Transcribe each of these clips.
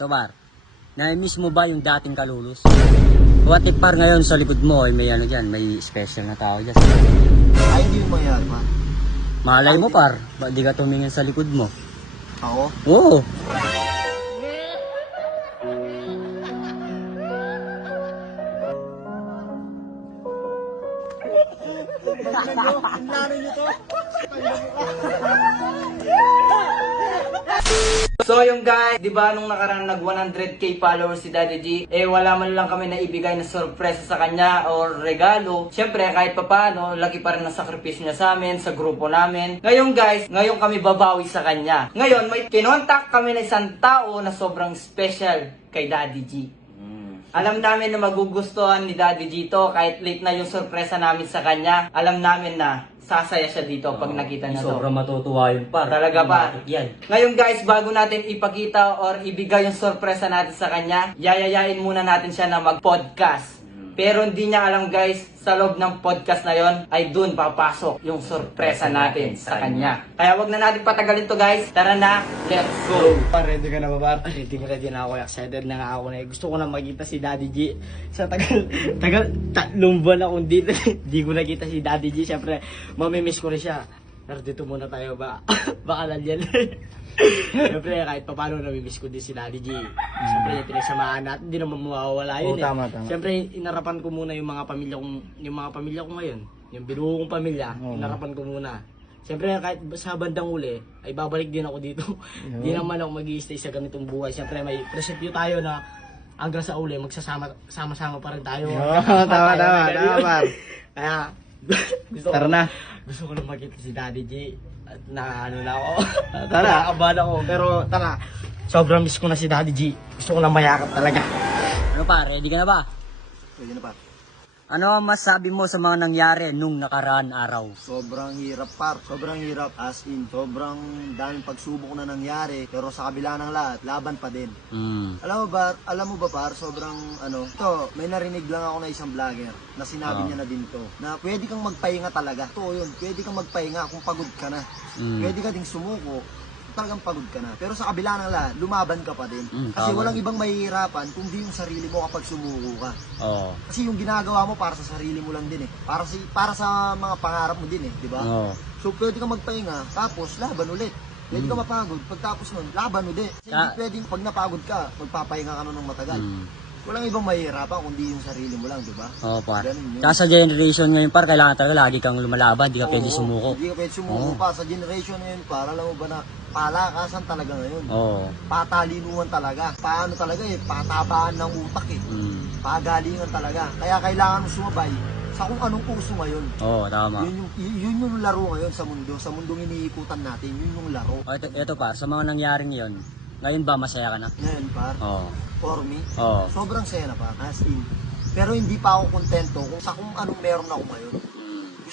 Tobar, na-miss mo ba yung dating kalulus? What if par ngayon sa likod mo ay may ano dyan, may special na tao dyan. Ay, hindi yung mangyari pa. Malay mo par, ba't di ka tumingin sa likod mo? Ako? Oo. So yung guys, 'di ba nung nakaraan nag 100k followers si Daddy G, eh wala man lang kami na ibigay na sorpresa sa kanya or regalo. Syempre kahit papaano, laki pa rin ang sakripisyo niya sa amin, sa grupo namin. Ngayon guys, ngayon kami babawi sa kanya. Ngayon may kinontak kami na isang tao na sobrang special kay Daddy G. Alam namin na magugustuhan ni Daddy G to kahit late na yung sorpresa namin sa kanya. Alam namin na sasaya siya dito pag nakita niya to. Sobrang matutuwa yun par. Talaga pa. Yan. Ngayon guys, bago natin ipakita or ibigay yung sorpresa natin sa kanya, yayayain muna natin siya na mag-podcast. Pero hindi niya alam guys, sa loob ng podcast na yon ay dun papasok yung sorpresa natin sa kanya. Kaya wag na natin patagalin to guys. Tara na, let's go! Par, ready ka na ba, par? Ready na ready na ako. Excited na nga ako na. Gusto ko na makita si Daddy G. Sa tagal, tagal, tatlong buwan akong dito. Hindi ko nakita si Daddy G. Siyempre, mamimiss ko rin siya. Pero dito muna tayo ba? Baka nandyan. Siyempre, kahit pa paano namimiss ko din si Daddy G. Siyempre, yung pinagsamahan natin, hindi naman mawawala yun Oo, eh. tama, tama. Siyempre, inarapan ko muna yung mga pamilya kong, yung mga pamilya ko ngayon. Yung binuo kong pamilya, Oo. inarapan ko muna. Siyempre, kahit sa bandang uli, ay babalik din ako dito. Hindi naman ako mag stay sa ganitong buhay. Siyempre, may presepyo tayo na hanggang sa uli, magsasama sama-sama pa rin tayo. Oo, tama, tama, tama, par. Kaya, gusto Tara ko, na. gusto ko na makita si Daddy G. Na ano na ako. Tara. Nakakabahan ako. Pero tara, sobrang miss ko na si Daddy G. Gusto ko na mayakap talaga. Ano par, ready ka na ba? Pwede na, par. Ano ang masabi mo sa mga nangyari nung nakaraan araw? Sobrang hirap, par. Sobrang hirap. As in, sobrang daming pagsubok na nangyari. Pero sa kabila ng lahat, laban pa din. Hmm. Alam mo ba, alam mo ba par, sobrang ano, to, may narinig lang ako na isang vlogger na sinabi Ah. niya na din to, na pwede kang magpahinga talaga. To yun, pwede kang magpahinga kung pagod ka na. Mm. Pwede ka ding sumuko, talagang pagod ka na. Pero sa kabila ng lahat, lumaban ka pa din. Mm, Kasi tama. walang ibang mahihirapan kundi yung sarili mo kapag sumuko ka. Oo. Kasi yung ginagawa mo para sa sarili mo lang din eh. Para si para sa mga pangarap mo din eh, di ba? Oo. So pwede kang magpahinga, tapos laban ulit. Pwede ka mapagod, pagtapos nun, laban ulit. Kasi hindi Ah. pwedeng pag napagod ka, magpapahinga ka nun ng matagal. Hmm. Walang ibang mahihirapan kundi yung sarili mo lang, di ba? Oo par. Ganun yun. Kaya sa generation ngayon par, kailangan talaga lagi kang lumalaban, di ka pwede Oo, sumuko. Hindi ka pwede sumuko pa. Sa generation ngayon, para alam mo ba na palakasan talaga ngayon. Oo. Patalinuhan talaga. Paano talaga eh, patabaan ng utak eh. Hmm. Pagalingan talaga. Kaya kailangan sumabay sa kung anong uso ngayon. Oo, tama. Yun yung, yun yung laro ngayon sa mundo. Sa mundong iniikutan natin, yun yung laro. O, ito, ito par, sa mga nangyaring yon, ngayon ba masaya ka na? Ngayon, par, Oo. for me, Oo. sobrang saya na pa, as in. Pero hindi pa ako kontento kung sa kung anong meron ako ngayon.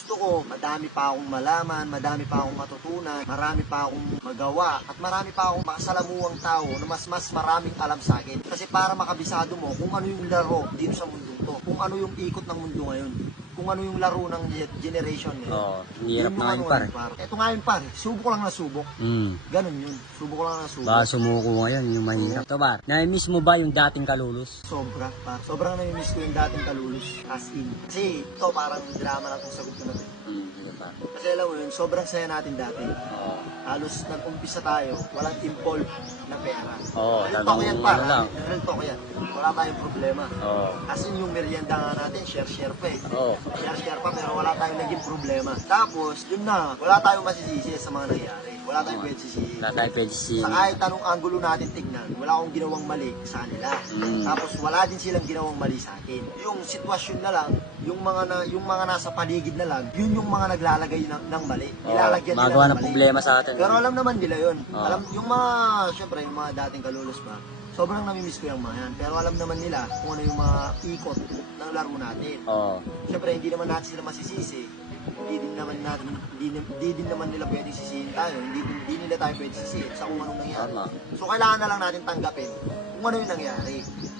Gusto ko, madami pa akong malaman, madami pa akong matutunan, marami pa akong magawa, at marami pa akong makasalamuang tao na mas mas maraming alam sa akin. Kasi para makabisado mo kung ano yung laro dito sa mundong to, kung ano yung ikot ng mundo ngayon, kung ano yung laro ng ge- generation ngayon. Oo. Hirap na ngayon ano, par. ano, par. Ito nga yun par, subok lang na subok. Hmm. Ganun yun, subok lang na subok. Baka sumuko ngayon, yung mahirap. Ito par, na-miss mo ba yung dating kalulus? Sobra, par. Sobrang namimiss ko yung dating kalulus as in. Kasi ito parang drama na itong sagot na natin. Hmm, sige par. Kasi alam mo yun, sobrang saya natin dati. Oo. Halos nag-umpisa tayo, walang involved na pera. Oo, Real talagang talk yan, ano lang. Real talk yan. Wala tayong problema. Oo. As in yung merienda nga natin, share-share pa eh. Oo. Share-share pa pero wala tayong naging problema. Tapos, yun na, wala tayong masisisi sa mga nangyari. Wala tayong pwede sisihin. Wala tayo pwede si... Sa kahit anong angulo natin tignan, wala akong ginawang mali sa kanila. Mm. Tapos wala din silang ginawang mali sa akin. Yung sitwasyon na lang, yung mga na, yung mga nasa paligid na lang, yun yung mga naglalagay ng, ng mali. Oo, Nilalagyan nila magawa ng ng mali. problema sa atin. Pero alam naman nila yun. Oo. Alam, yung mga, syempre, yung mga dating kalulus pa, sobrang namimiss ko yung mga yan. Pero alam naman nila kung ano yung mga ikot ng laro natin. Oo. Syempre, hindi naman natin sila masisisi. Hindi din naman natin, hindi, hindi din naman nila pwedeng sisihin tayo. Hindi, hindi nila tayo pwedeng sisihin sa kung anong nangyari. Tama. So, kailangan na lang natin tanggapin kung ano yung nangyari.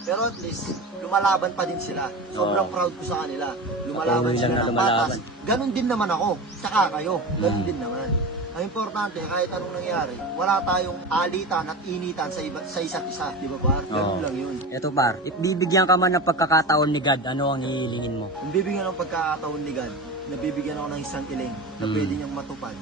Pero at least, lumalaban pa din sila. Sobrang Oo. proud ko sa kanila. Lumalaban Patuloy lang sila na ng lumalaban. patas. Ganon din naman ako. Saka kayo. Ganon Mm. din naman. Ang importante, kahit anong nangyari, wala tayong alitan at initan sa, iba, sa isa't isa. Di ba par? Ganun Oo. lang yun. Ito par, if bibigyan ka man ng pagkakataon ni God, ano ang hihilingin mo? Kung bibigyan ng pagkakataon ni God, na bibigyan ako ng isang iling na Mm. pwede niyang matupad,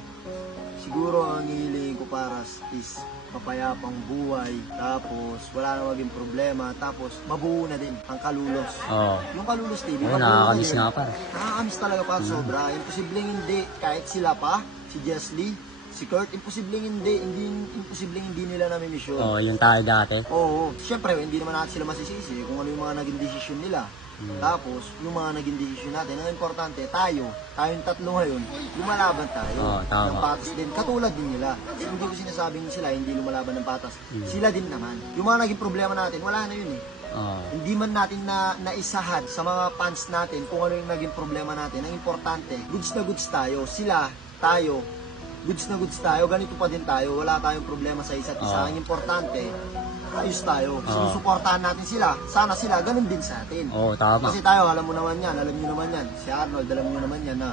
siguro ang hihilingin ko para is mapayapang buhay, tapos wala na maging problema, tapos mabuo na din ang kalulos. Oo. Yung kalulos TV, Oo, mabuo na nakakamiss din. nga par. Nakakamiss talaga pa sobra. Imposibleng hindi, kahit sila pa, si Jess Lee, si Kurt, imposibleng hindi, hindi, imposibleng hindi nila namimiss yun. Oo, yung tayo dati. Oo, siyempre hindi naman natin sila masisisi kung ano yung mga naging desisyon nila. Tapos, yung mga naging desisyon natin, ang importante, tayo, tayong tatlo ngayon, lumalaban tayo Oo, tama. ng patas din. Katulad din nila. Hindi ko sinasabing sila hindi lumalaban ng patas. Sila din naman. Yung mga naging problema natin, wala na yun eh. Oo. Hindi man natin na naisahad sa mga fans natin kung ano yung naging problema natin. Ang importante, goods na goods tayo. Sila, tayo, goods na goods tayo. Ganito pa din tayo. Wala tayong problema sa isa't isa. Oo. Ang importante, ayos tayo. Oo. Sinusuportahan natin sila. Sana sila, ganun din sa atin. Oo, tama. Kasi tayo, alam mo naman yan, alam nyo naman yan. Si Arnold, alam nyo naman yan na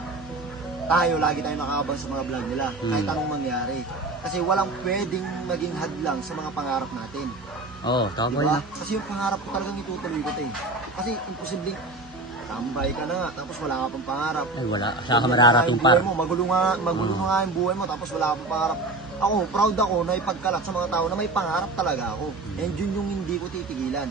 tayo, lagi tayo nakakabang sa mga vlog nila. Hmm. Kahit anong mangyari. Kasi walang pwedeng maging hadlang sa mga pangarap natin. Oo, tama Diba? yun. Kasi yung pangarap ko talagang itutuloy ko to eh. Kasi imposibleng tambay ka na nga, tapos wala ka pang pangarap. Ay, wala. Saka Ganyan na mararating yung par. buhay Mo, magulo nga, magulo na nga yung buhay mo, tapos wala ka pang pangarap. Ako, proud ako na ipagkalat sa mga tao na may pangarap talaga ako. And yun yung hindi ko titigilan.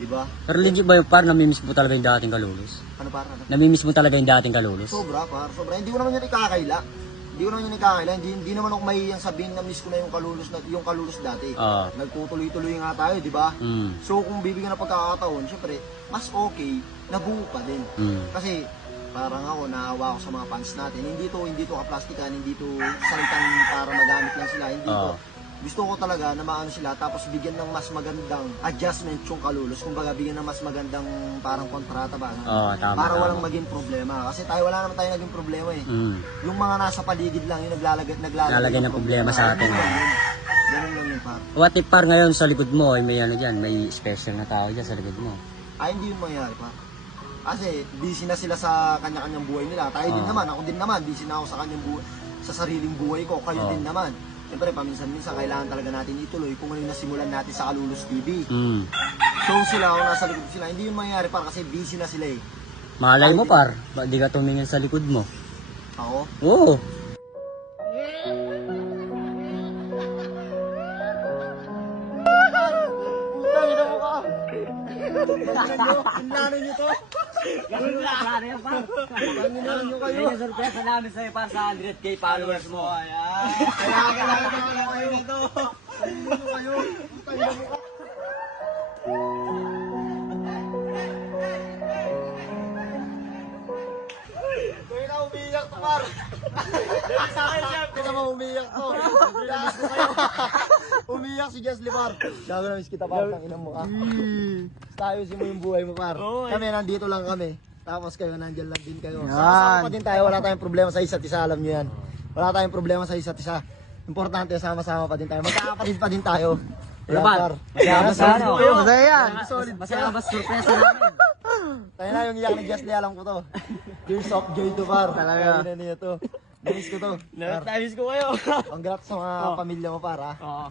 Diba? Pero legit ba yung par, namimiss mo talaga yung dating kalulus? Ano para? Ano? Namimiss mo talaga yung dating kalulus? Sobra, par. Sobra. Hindi ko naman yan ikakaila. Hindi ko naman yan ikakaila. Hindi, hindi naman ako mahihiyang sabihin na miss ko na yung kalulus, na, yung kalulus dati. Oo. Nagtutuloy-tuloy nga tayo, di ba? Mm. So kung bibigyan ng pagkakataon, syempre, mas okay na buo pa din. Mm. Kasi parang ako, naawa ako sa mga fans natin. Hindi to, hindi to kaplastikan, hindi to salitang para magamit lang sila. Hindi to. Oo. Gusto ko talaga na maano sila tapos bigyan ng mas magandang adjustment yung kalulus. Kumbaga bigyan ng mas magandang parang kontrata ba? no? Oo, tama, para tama. walang maging problema. Kasi tayo wala naman tayo naging problema eh. Mm. Yung mga nasa paligid lang yung naglalagay, naglalagay, Lalagay ng problema sa atin. Ganun lang yun. Ganun lang yun, par. What if par ngayon sa likod mo ay may ano dyan, may special na tao dyan sa likod mo? Ay, hindi yun mangyayari pa. Kasi busy na sila sa kanya-kanyang buhay nila. Tayo din Oo. naman, ako din naman, busy na ako sa kanyang buhay, sa sariling buhay ko. Kayo Oo. din naman. Siyempre, paminsan-minsan, kailangan talaga natin ituloy kung ano yung nasimulan natin sa Kalulus TV. Mm. So sila, kung nasa likod sila, hindi yun mangyayari par kasi busy na sila eh. Malay mo par, ba't di ka tumingin sa likod mo? Ako, Oo. Inlano nyo to? Inlano nyo kayo? Ayun, sorpresa namin sa'yo para sa 100k followers mo. Kaya kailangan na kayo nito. Nyo kayo? Ina mo ka! Na umiyak to, par. Sa akin siya. Kaya mo umiyak to. umiyak si Jess Limar. Sabi na miss kita, par. Tang ina mo ka. Tayo si mo yung buhay mo, par. Kami nandito lang kami. Tapos kayo, nandyan lang din kayo. Sama-sama pa din tayo. Wala tayong problema sa isa't isa. Alam nyo yan. Wala tayong problema sa isa't isa. Importante, sama-sama pa din tayo. Magkakapatid pa din tayo. Ba? par. Masaya sa ano? Masaya yan. Solid. Masaya ba sorpresa namin? Tayo na yung iyak ni Jess Lee, alam ko to. Tears of joy to par. Talaga. na niya to. Namiss ko to. Par. Namiss ko kayo. Congrats sa mga pamilya mo par ha. Oo.